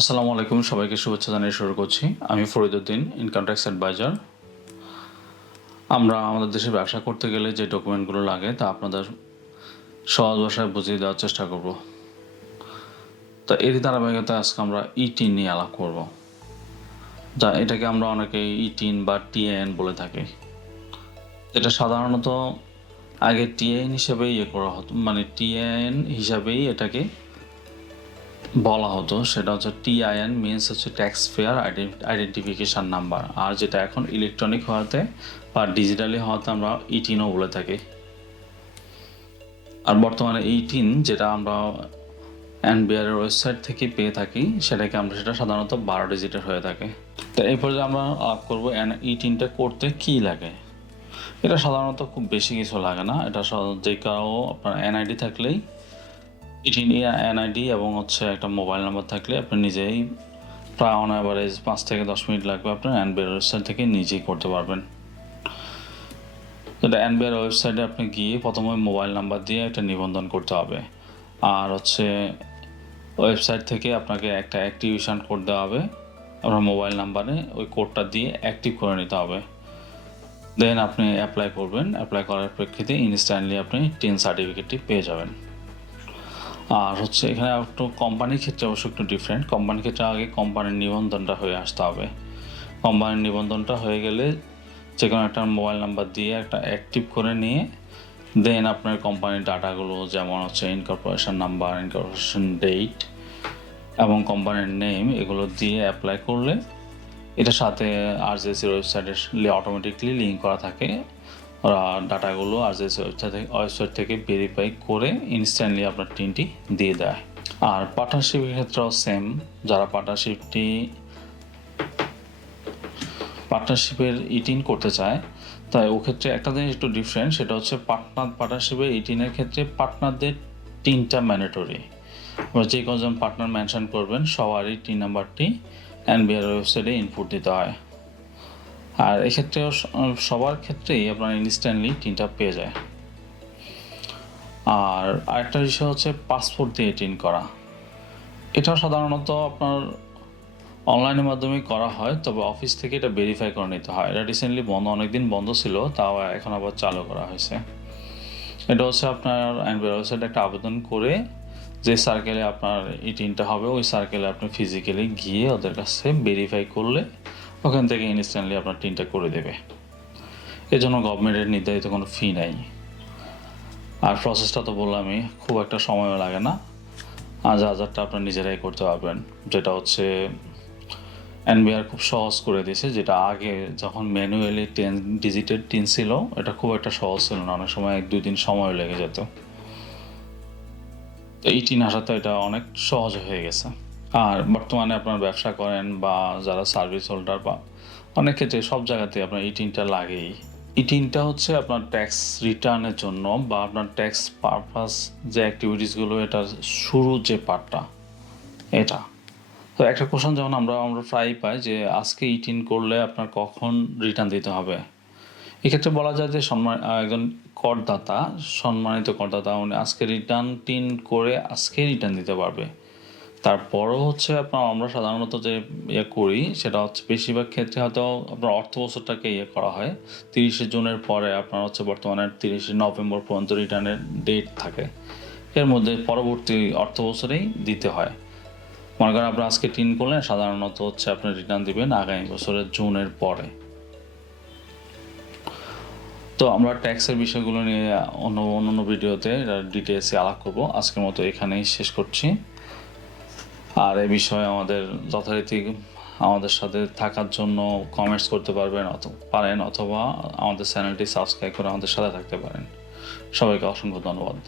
আসসালামু আলাইকুম, সবাইকে শুভেচ্ছা জানিয়ে শুরু করছি। আমি ফরিদউদ্দিন, ইনকাম ট্যাক্স অ্যাডভাইজার। আমরা আমাদের দেশে ব্যবসা করতে গেলে যে ডকুমেন্টগুলো লাগে তা আপনাদের সহজ ভাষায় বুঝিয়ে দেওয়ার চেষ্টা করব। তা এরই ধারাবাহিকতায় আজকে আমরা ইটিন নিয়ে আলাপ করব, যা এটাকে আমরা অনেকে ইটিন বা টিএন বলে থাকি। এটা সাধারণত আগে টিএন হিসেবেই করা হতো, মানে টিএন হিসাবেই এটাকে বলা হতো। সেটা হচ্ছে টিআইএন মিনস হচ্ছে ট্যাক্স পেয়ার আইডেন্টিফিকেশান নাম্বার, আর যেটা এখন ইলেকট্রনিক হওয়াতে বা ডিজিটালি হওয়াতে আমরা ইটিনও বলে থাকি। আর বর্তমানে ইটিন যেটা আমরা এনবিআরের ওয়েবসাইট থেকে পেয়ে থাকি সেটা সাধারণত 12 ডিজিটের হয়ে থাকে। তো এই পর্যায়ে আমরা আলাপ করবো ইটিনটা করতে কী লাগে। এটা সাধারণত খুব বেশি কিছু লাগে না। এটা যে কারো আপনার এনআইডি থাকলেই ইটিন এনআইডি এবং হচ্ছে একটা মোবাইল নাম্বার থাকলে আপনি নিজেই প্রায় অন অ্যাভারেজ 5 থেকে 10 মিনিট লাগবে আপনার এনবিআর ওয়েবসাইট থেকে নিজেই করতে পারবেন। যেটা এনবিআর ওয়েবসাইটে আপনি গিয়ে প্রথমে মোবাইল নাম্বার দিয়ে একটা নিবন্ধন করতে হবে, আর হচ্ছে ওয়েবসাইট থেকে আপনাকে একটা অ্যাক্টিভেশন কোড দেওয়া হবে। আপনার মোবাইল নাম্বারে ওই কোডটা দিয়ে অ্যাক্টিভ করে নিতে হবে। দেন আপনি অ্যাপ্লাই করবেন। অ্যাপ্লাই করার প্রেক্ষিতে ইনস্ট্যান্টলি আপনি টিন সার্টিফিকেটটি পেয়ে যাবেন। আর হচ্ছে এখানে একটু কোম্পানির ক্ষেত্রে অবশ্য একটু ডিফারেন্ট। কোম্পানির ক্ষেত্রে আগে কোম্পানির নিবন্ধনটা হয়ে আসতে হবে। কোম্পানির নিবন্ধনটা হয়ে গেলে যে কোনো একটা মোবাইল নাম্বার দিয়ে একটা অ্যাক্টিভ করে নিয়ে দেন আপনার কোম্পানির ডাটাগুলো যেমন হচ্ছে ইনকর্পোরেশন নাম্বার, ইনকর্পোরেশন ডেট এবং কোম্পানির নেম এগুলো দিয়ে অ্যাপ্লাই করলে এটার সাথে আরজেসির ওয়েবসাইটে অটোমেটিকলি লিঙ্ক করা থাকে। ওরা ডাটাগুলো আরজেসি ওয়েবসাইট থেকে ভেরিফাই করে ইনস্ট্যান্টলি আপনার টিনটি দিয়ে দেয়। আর পার্টনারশিপের ক্ষেত্রেও সেম। যারা পার্টনারশিপের ইটিন করতে চায় তাই ও ক্ষেত্রে একটা জিনিস একটু ডিফারেন্ট। সেটা হচ্ছে পার্টনারশিপের ইটিনের ক্ষেত্রে পার্টনারদের টিনটা ম্যান্ডেটরি। যে কজন পার্টনার মেনশন করবেন সবারই টিন নাম্বারটি এনবিআর ওয়েবসাইটে ইনপুট দিতে হয়। আর এক্ষেত্রেও সবার ক্ষেত্রেই আপনার ইনস্ট্যান্টলি টিনটা পেয়ে যায়। আর আরেকটা বিষয় হচ্ছে পাসপোর্ট দিয়ে টিন করা। এটাও সাধারণত আপনার অনলাইনের মাধ্যমে করা হয়, তবে অফিস থেকে এটা ভেরিফাই করে নিতে হয়। এটা রিসেন্টলি অনেকদিন বন্ধ ছিল, তাও এখন আবার চালু করা হয়েছে। এটা হচ্ছে আপনার এনবিআর ওয়েবসাইটে একটা আবেদন করে যে সার্কেলে আপনার ইটিনটা হবে ওই সার্কেলে আপনি ফিজিক্যালি গিয়ে ওদের কাছে ভেরিফাই করলে ওখান থেকে ইনস্ট্যান্টলি আপনার টিনটা করে দেবে। এজন্য গভর্নমেন্টের নির্ধারিত কোনো ফি নাই। আর প্রসেসটা তো বললামই, খুব একটা সময়ও লাগে না। আর যারটা আপনার নিজেরাই করতে পারবেন। যেটা হচ্ছে এনবিআর খুব সহজ করে দিয়েছে। যেটা আগে যখন ম্যানুয়ালি 10 ডিজিটের টিন ছিল এটা খুব একটা সহজ ছিল না, অনেক সময় 1-2 দিন সময় লেগে যেত। তো এই টিন আসাতে এটা অনেক সহজ হয়ে গেছে। আর বর্তমানে আপনার ব্যবসা করেন বা যারা সার্ভিস হোল্ডার বা অনেক ক্ষেত্রে সব জায়গাতে আপনার এই টিনটা লাগেই। এই টিনটা হচ্ছে আপনার ট্যাক্স রিটার্নের জন্য বা আপনার ট্যাক্স পারপাস যে অ্যাক্টিভিটিসগুলো এটার শুরু যে পার্টটা এটা। তো একটা কোশ্চেন যেমন আমরা প্রায়ই পাই যে আজকে ইটিন করলে আপনার কখন রিটার্ন দিতে হবে। এক্ষেত্রে বলা যায় যে একজন করদাতা, সম্মানিত করদাতা, উনি আজকে রিটার্ন টিন করে আজকে রিটার্ন দিতে পারবে। তারপরও হচ্ছে আমরা সাধারণত যে করি সেটা হচ্ছে বেশিরভাগ ক্ষেত্রে হয়তো আপনার অর্থ বছরটাকে করা হয় 30শে জুনের পরে আপনার হচ্ছে বর্তমানে 30শে নভেম্বর পর্যন্ত রিটার্নের ডেট থাকে। এর মধ্যে পরবর্তী অর্থ বছরেই দিতে হয়। মনে করেন আপনার আজকে টিন করলেন, সাধারণত হচ্ছে আপনি রিটার্ন দিবেন আগামী বছরের জুনের পরে। তো আমরা ট্যাক্সের বিষয়গুলো নিয়ে অন্য ভিডিওতে ডিটেলসে আলাপ করবো। আজকের মতো এখানেই শেষ করছি। আর এই বিষয়ে আমাদের যথারীতি আমাদের সাথে থাকার জন্য কমেন্টস করতে পারেন অথবা আমাদের চ্যানেলটি সাবস্ক্রাইব করে আমাদের সাথে থাকতে পারেন। সবাইকে অসংখ্য ধন্যবাদ।